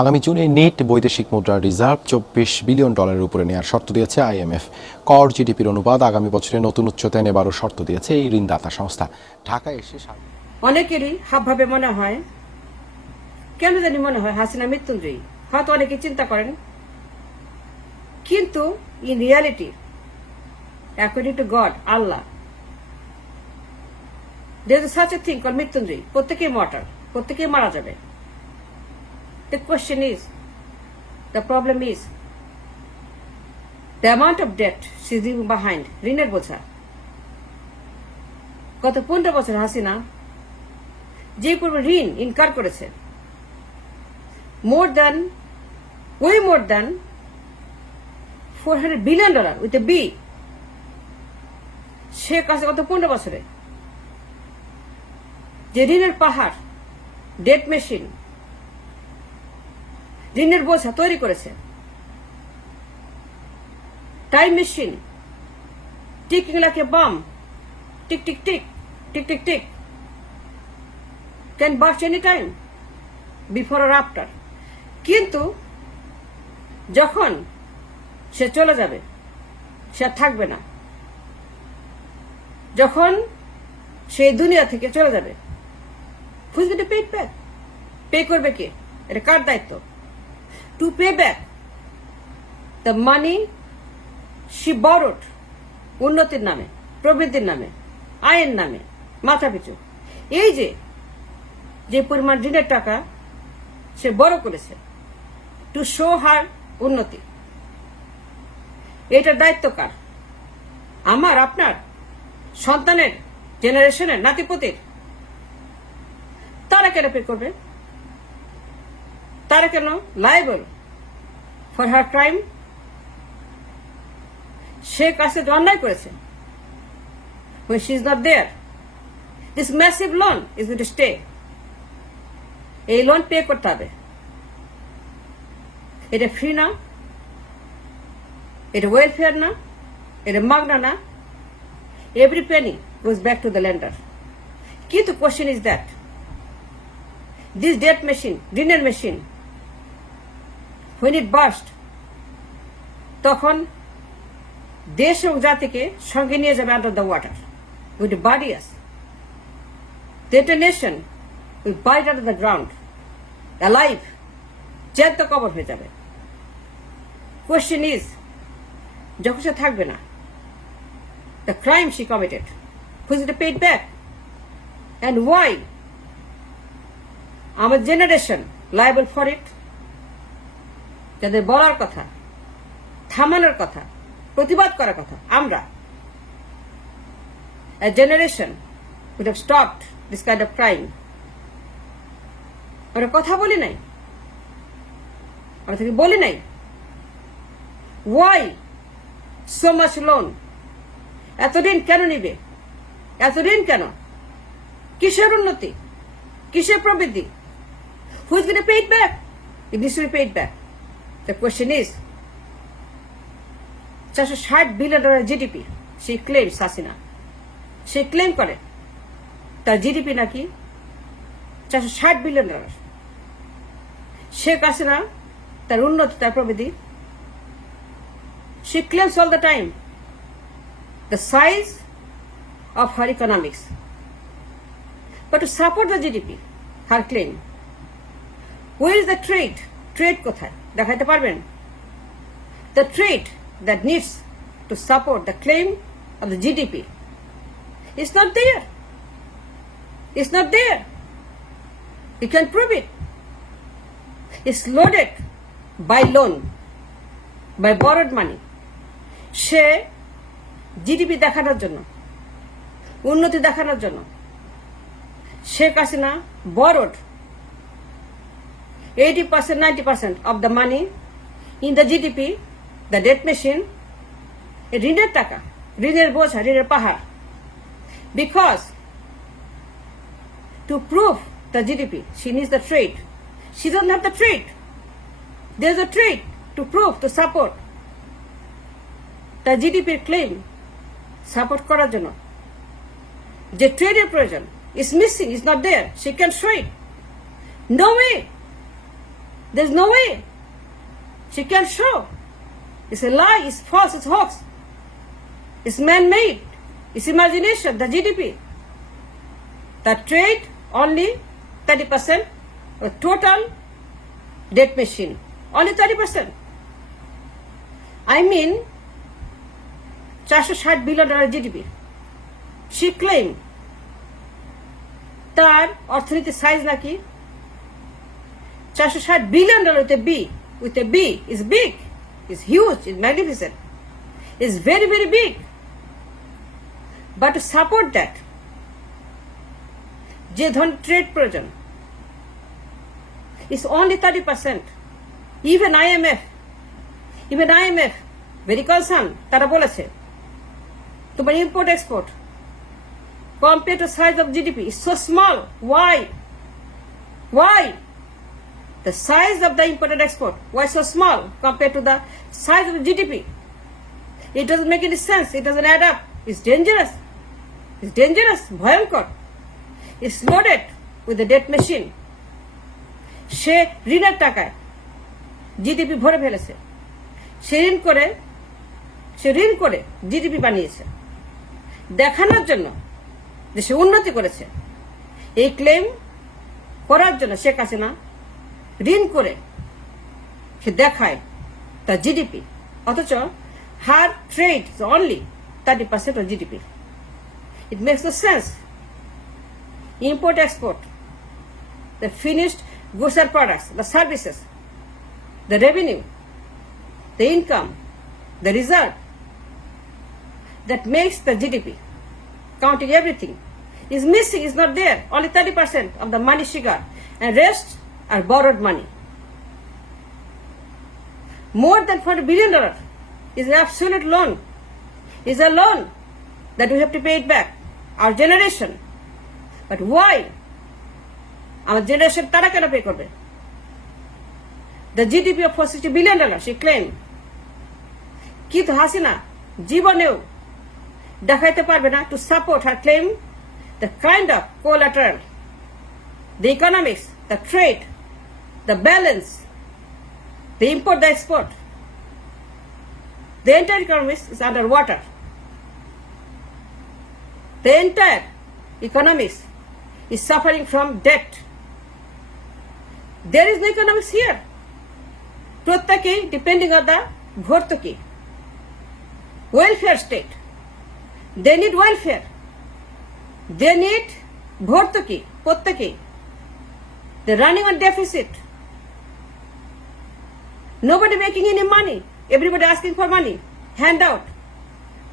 আগামী জুনে নেট বৈদেশিক মুদ্রার রিজার্ভ $24 বিলিয়ন উপরে নেওয়ার শর্ত দিয়েছে আইএমএফ। কর জিডিপির অনুপাত আগামী বছরে নতুন উচ্চতায় নেবারও শর্ত দিয়েছে এই ঋণদাতা সংস্থা। ঢাকায় এসে অনেকেরই হাবভাবে মনে হয়, কেন জানি মনে হয় হাসিনা মৃত্যুঞ্জয়ী, হয়তো অনেকে চিন্তা করেন, কিন্তু in reality according to god, Allah, there is such a thing called মৃত্যুঞ্জয়ী। প্রত্যেকেই মর্টাল, প্রত্যেকেই মারা যাবে। The question is, the problem is the amount of debt she is leaving behind, ঋণের বোঝা। গত 15 বছর হাসিনা যে পরিমাণ ঋণ ইনকার করেছে, way more than $400 billion with a B, সে কাছে গত 15 বছরে যে ঋণের পাহাড়, ডেট মেশিন, ঋণের বোঝা তৈরি করেছে, time machine, ticking like a bomb, tick tick tick tick tick tick, can burst any time, before or after. কিন্তু যখন সে চলে যাবে, সে আর থাকবে না, যখন সে দুনিয়া থেকে চলে যাবে, who's going to pay it back? Pay করবে কে? এটা কার দায়িত্ব? To pay back the money she borrowed, উন্নতির নামে, প্রবৃদ্ধির নামে, আয়ের নামে, মাথা পিছু এই যে পরিমাণ ঋণের টাকা সে বড় করেছে, টু শো হার উন্নতি, এটার দায়িত্ব কার? আমার, আপনার, সন্তানের, জেনারেশনের, নাতিপতির? তারা কেন পে করবে? তারা কেন লায়েবল ফর হার ক্রাইম? সে কাছে অন্যায় করেছে। when she is not there, this massive loan is going to stay. এই লোন পে করতে হবে। এটা ফ্রি না, এটা ওয়েলফেয়ার না, এটা মাগনা না। Every Penney goes back to the lender. কিন্তু question is that this debt machine, ঋণের মেশিন, when it burst, তখন দেশ এবং জাতিকে সঙ্গে নিয়ে যাবে under the water, with buddy us. The nation will bite out of the ground, alive, জ্যান্ত কবর হয়ে যাবে। কোয়েশ্চেন ইজ, যখন সে থাকবে না, the crime she committed, who's going to pay it back? And why? আমার জেনারেশন লাইবল ফর ইট। যাদের বলার কথা, থামানোর কথা, প্রতিবাদ করার কথা, আমরা a generation would have stopped this kind of crime. আমরা কথা বলি নাই, আমরা থেকে বলি নাই। Why so much loan? এত ঋণ কেন নিবে? এত ঋণ কেন? কিসের উন্নতি, কিসের প্রবৃদ্ধি? Who is going to pay it back? It needs to be paid back. The question is, $460 billion GDP সে ক্লেম, হাসিনা সে ক্লেম করে তার জিডিপি নাকি $460 বিলিয়ন। শেখ হাসিনা তার উন্নতি, তার প্রবৃদ্ধি, she claims all the time the size of her economics. But to support the GDP, her claim, where is the trade? Trade কোথায় দেখাইতে পারবেন? The trade that needs to support the claim of the GDP is not there. It's not there. You can prove it. It's loaded by loan, by borrowed money. সে জিডিপি দেখানোর জন্য, উন্নতি দেখানোর জন্য শেখ হাসিনা borrowed 80%, 90% of the money in the GDP, the debt machine, ঋণের টাকা, ঋণের বোঝা, ঋণের পাহাড়। Because to prove the GDP, she needs the trade. She doesn't have the trade. There's a trade to prove, to support the GDP claim, support করার জন্য যে ট্রেডের প্রয়োজন is missing, is not there. She can show it. No way. There's no way. She can't show. It's a lie, it's false, it's hoax. It's man-made. It's imagination, the GDP. The trade, only 30% of total debt machine. Only 30%. I mean, $460 billion GDP. She claimed তার অর্থনীতির সাইজ নাকি $460 billion with a B is big, is huge, is magnificent, is very, very big. But to support that, যে ধরনের ট্রেড প্রয়োজন is only 30%. Even IMF very concerned, তারা বলেছে তোমার import export compared to size of GDP is so small. Why? The size of the import and export, why so small compared to the size of the GDP? It doesn't make any sense. It doesn't add up. It's dangerous. ভয়ঙ্কর. It's loaded with the debt machine. সে ঋণের টাকায় জিডিপি ভরে ফেলেছে. সে ঋণ করে জিডিপি বানিয়েছে দেখানোর জন্য যে সে উন্নতি করেছে। এই ক্লেম করার জন্য শেখ হাসিনা ঋণ করে সে দেখায় তার জিডিপি, অথচ her trade is only 30% of GDP. It makes no sense. Import, export, the finished goods and products, the services, the revenue, the income, the result that makes the GDP, counting everything, is missing, is not there. Only 30% of the money she got, and rest are borrowed money. More than $40 billion is an absolute loan. Is a loan that we have to pay it back, our generation. But why? Our generation তারা কেন pay করবে? The GDP of $460 billion, she claimed. কিন্তু হাসিনা জীবনেও দেখাইতে পারবে না to support her claim, the kind of collateral, the economics, the trade, the balance, the import, the export. The entire economy is underwater. The entire economics is suffering from debt. There is no economics here. প্রত্যেকেই depending on the ভর্তুকি, welfare state. They need welfare. They need ভর্তুকি প্রত্যেকেই. They're running on deficit. Nobody making any money. Everybody asking for money. Handout.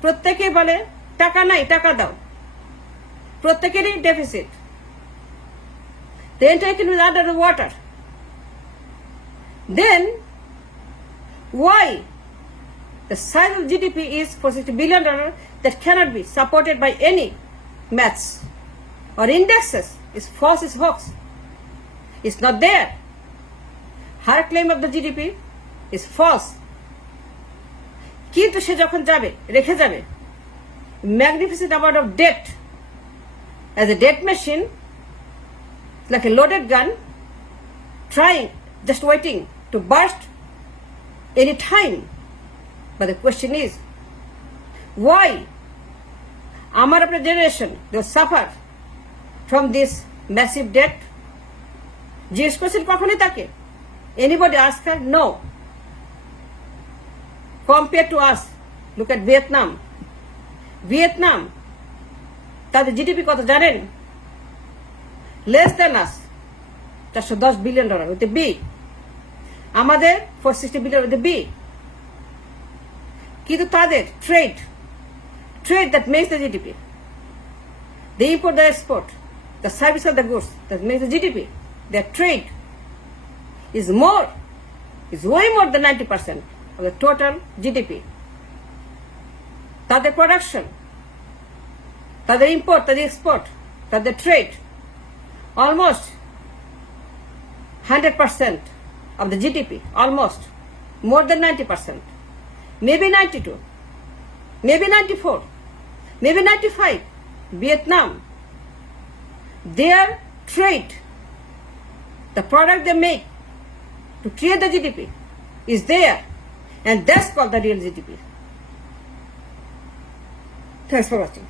প্রত্যেকেই বলে টাকা নাই, টাকা দাও. প্রত্যেকেরই deficit. The entire economy is under the water. Then, why the size of GDP is $460 billion that cannot be supported by any maths or indexes? Is false, is hoax. It's not there. Her claim of the GDP is false. কিন্তু সে যখন রেখে যাবে magnificent amount of debt as a debt machine, like a loaded gun, trying, just waiting to burst any time. But the question is, why our generation will suffer from this massive debt? জিজ্ঞেস করছেন কখনই তাকে? Anybody ask her? No. Compared to us, look at Vietnam. তাদের জিডিপি কত জানেন? Less than us. $410 billion with a B. আমাদের $460 billion with a B. কিন্তু তাদের trade that makes the GDP, the import, the export, the service of the goods that makes the GDP, their trade is way more than 90% of the total GDP. তাদের production, তাদের import, তাদের export, তাদের trade, almost 100% of the GDP, almost more than 90%, maybe 92, maybe 94, maybe 95. Vietnam, their trade, the product they make, to create the GDP is there, and that's called the real GDP. Thanks for watching.